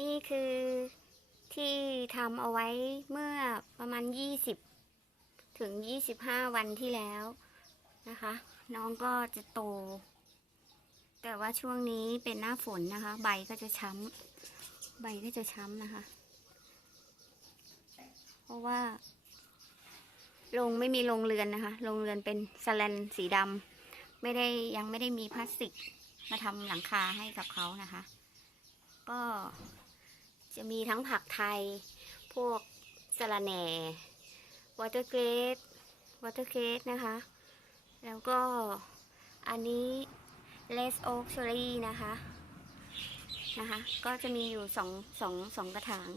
นี่คือที่ทำเอาไว้เมื่อประมาณ 20 ถึง 25 วันที่แล้วนะคะ น้องก็จะโต แต่ว่าช่วงนี้เป็นหน้าฝนนะคะ ใบก็จะช้ำ ใบก็จะช้ำนะคะ เพราะว่าลงไม่มีโรงเรือนนะคะโรงเรือนเป็นสแลนสีดำไม่ได้ยังไม่ได้มีพลาสติกมาทำหลังคาให้กับเขานะคะ ก็ จะมีทั้งผักไทย พวกสะระแหน่วอเตอร์เกรดวอเตอร์เกรดนะคะ แล้วก็อันนี้เลสโอ๊กเชอรี่นะคะนะคะ ก็จะมีอยู่สองสองสองกระถาง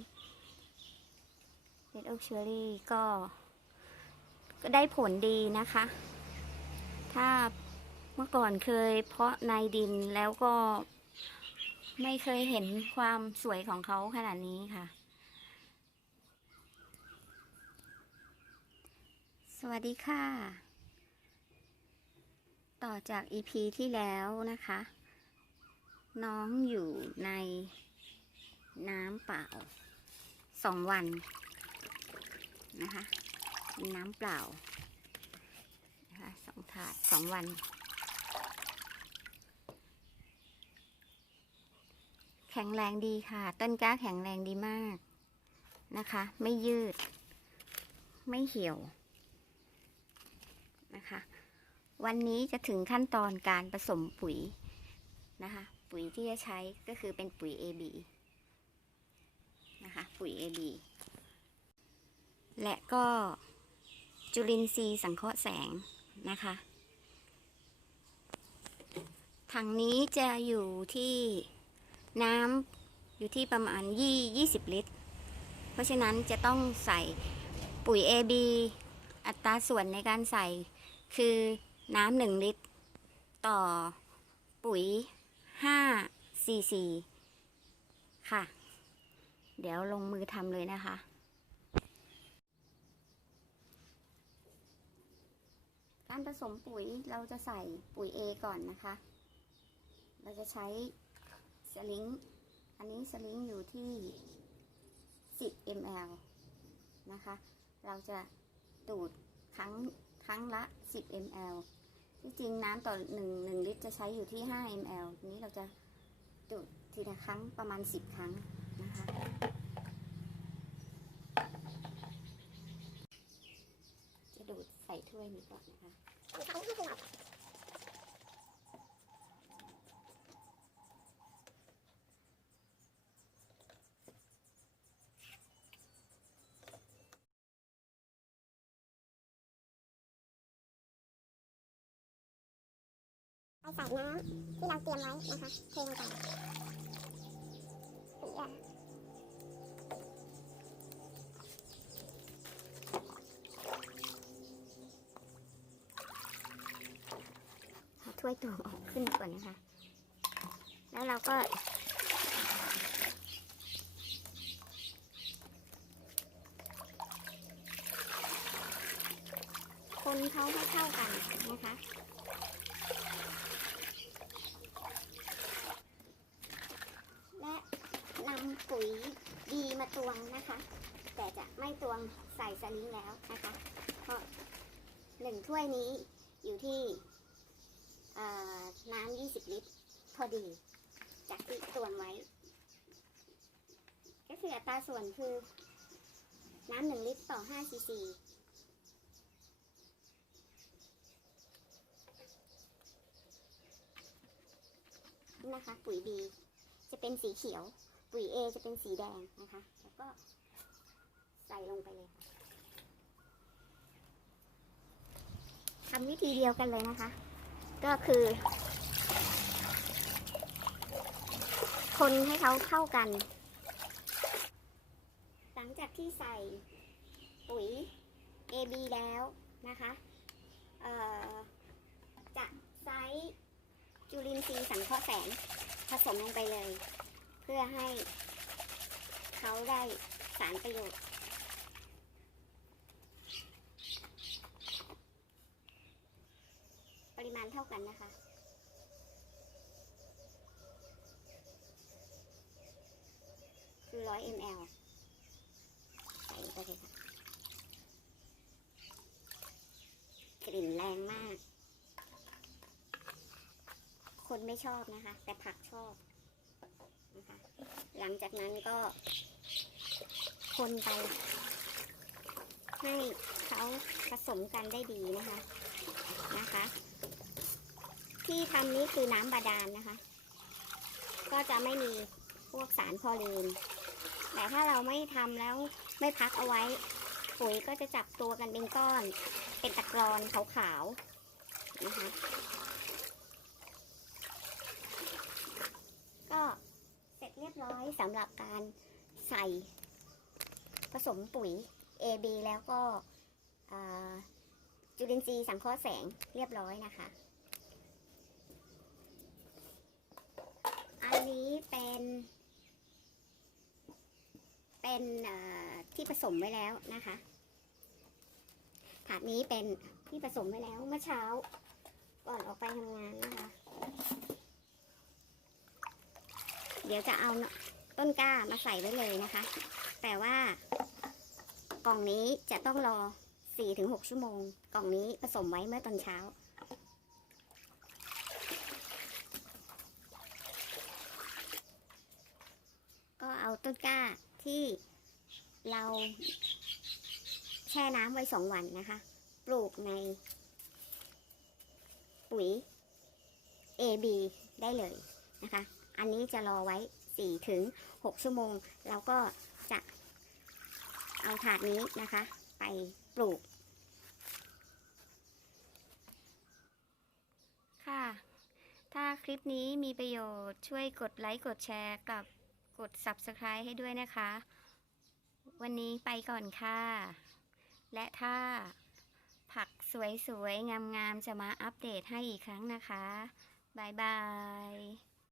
เลสโอ๊กเชอรี่ก็ ก็ได้ผลดีนะคะ ถ้าเมื่อก่อนเคยเพาะในดินแล้วก็ ไม่เคยเห็นความสวยของเขาขนาดนี้ค่ะ สวัสดีค่ะ ต่อจาก EP ที่แล้วนะคะ น้องอยู่ในน้ำเปล่าสองวันนะคะนน้ำเปล่านะคะสองถาดสองวัน แข็งแรงดีค่ะ ต้นกล้าแข็งแรงดีมากนะคะ ไม่ยืด ไม่เหี่ยวนะคะ วันนี้จะถึงขั้นตอนการผสมปุ๋ยนะคะ ปุ๋ยที่จะใช้ก็คือเป็นปุ๋ย AB นะคะ ปุ๋ย AB และก็จุลินทรีย์สังเคราะห์แสงนะคะถังนี้จะอยู่ที่ น้ำอยู่ที่ประมาณยี่ยี่สิบลิตร เพราะฉะนั้นจะต้องใส่ปุ๋ย AB อัตราส่วนในการใส่คือน้ำหนึ่งลิตร ต่อปุ๋ยห้าซีซีค่ะ เดี๋ยวลงมือทำเลยนะคะการผสมปุ๋ยเราจะใส่ปุ๋ย A ก่อนนะคะ เราจะใช้ สลิง อันนี้สลิงอยู่ที่ 10 ml นะคะ เราจะดูดครั้งครั้งละ 10 ml ที่จริงน้ำต่อ1 1ลิตรจะใช้อยู่ที่ 5 ml ทีนี้เราจะดูดทีละครั้งประมาณ 10 ครั้งนะคะจะดูดใส่ถ้วยนี้ก่อนนะคะ ใส่น้ำที่เราเตรียมไว้นะคะเทลงไปปุ๋ยอถ้วยตวงออกขึ้นก่อนนะคะ แล้วเราก็คนเขาให้เข้ากันนะคะนำ ปุ๋ยดีมาตวงนะคะ แต่จะไม่ตวงใส่สลิงแล้วนะคะ เพราะหนึ่งถ้วยนี้อยู่ที่เอ่อน้ำ20 ลิตร พอดี จากที่ตวงไว้ ก็คืออัตราส่วนคือ น้ำ1ลิตรต่อ5ซีซีนะคะ ปุ๋ย B จะเป็นสีเขียว ปุ๋ย A จะเป็นสีแดงนะคะ แล้วก็ใส่ลงไปเลยทำวิธีเดียวกันเลยนะคะ ก็คือ คนให้เขาเข้ากัน หลังจากที่ใส่ปุ๋ย AB แล้วนะคะจะใช้จุลินทรีย์สังเคราะห์แสงผสมลงไปเลย อให้เขาได้สารประโยชน์ปริมาณเท่ากันนะคะ500 ml ใส่ไปเลยค่ะกลิ่นแรงมาก คนไม่ชอบนะคะ แต่ผักชอบ นะคะ หลังจากนั้นก็ คนไป ให้เขาผสมกันได้ดีนะคะนะคะ ที่ทำนี้คือน้ำบาดาลนะคะ ก็จะไม่มีพวกสารคลอรีนแต่ถ้าเราไม่ทำแล้วไม่พักเอาไว้ปุ๋ยก็จะจับตัวกันเป็นก้อน เป็นตะกรอนขาวๆนะคะ ก็เสร็จเรียบร้อยสำหรับการใส่ ผสมปุ๋ย AB แล้วก็จุลินทรีย์สังเคราะห์แสงเรียบร้อยนะคะ อันนี้เป็น เป็นที่ผสมไว้แล้วนะคะถาดนี้เป็นที่ผสมไว้แล้วเมื่อเช้า ก่อนออกไปทำงานนะคะ เดี๋ยวจะเอา ต้นกล้ามาใส่ไว้เลยนะคะ แต่ว่ากล่องนี้จะต้องรอ 4-6 ชั่วโมง กล่องนี้ผสมไว้เมื่อตอนเช้า ก็เอาต้นกล้าที่เราแช่น้ำไว้สองวันนะคะ ปลูกในปุ๋ย AB ได้เลยนะคะ อันนี้จะรอไว้ 4ถึง6ชั่วโมง เราก็จะเอาถาดนี้นะคะ ไปปลูก ค่ะ ถ้าคลิปนี้มีประโยชน์ช่วยกดไลค์ กดแชร์กับกด Subscribe ให้ด้วยนะคะ วันนี้ไปก่อนค่ะ และถ้าผักสวยๆ งามๆ จะมาอัปเดตให้อีกครั้งนะคะ บายบาย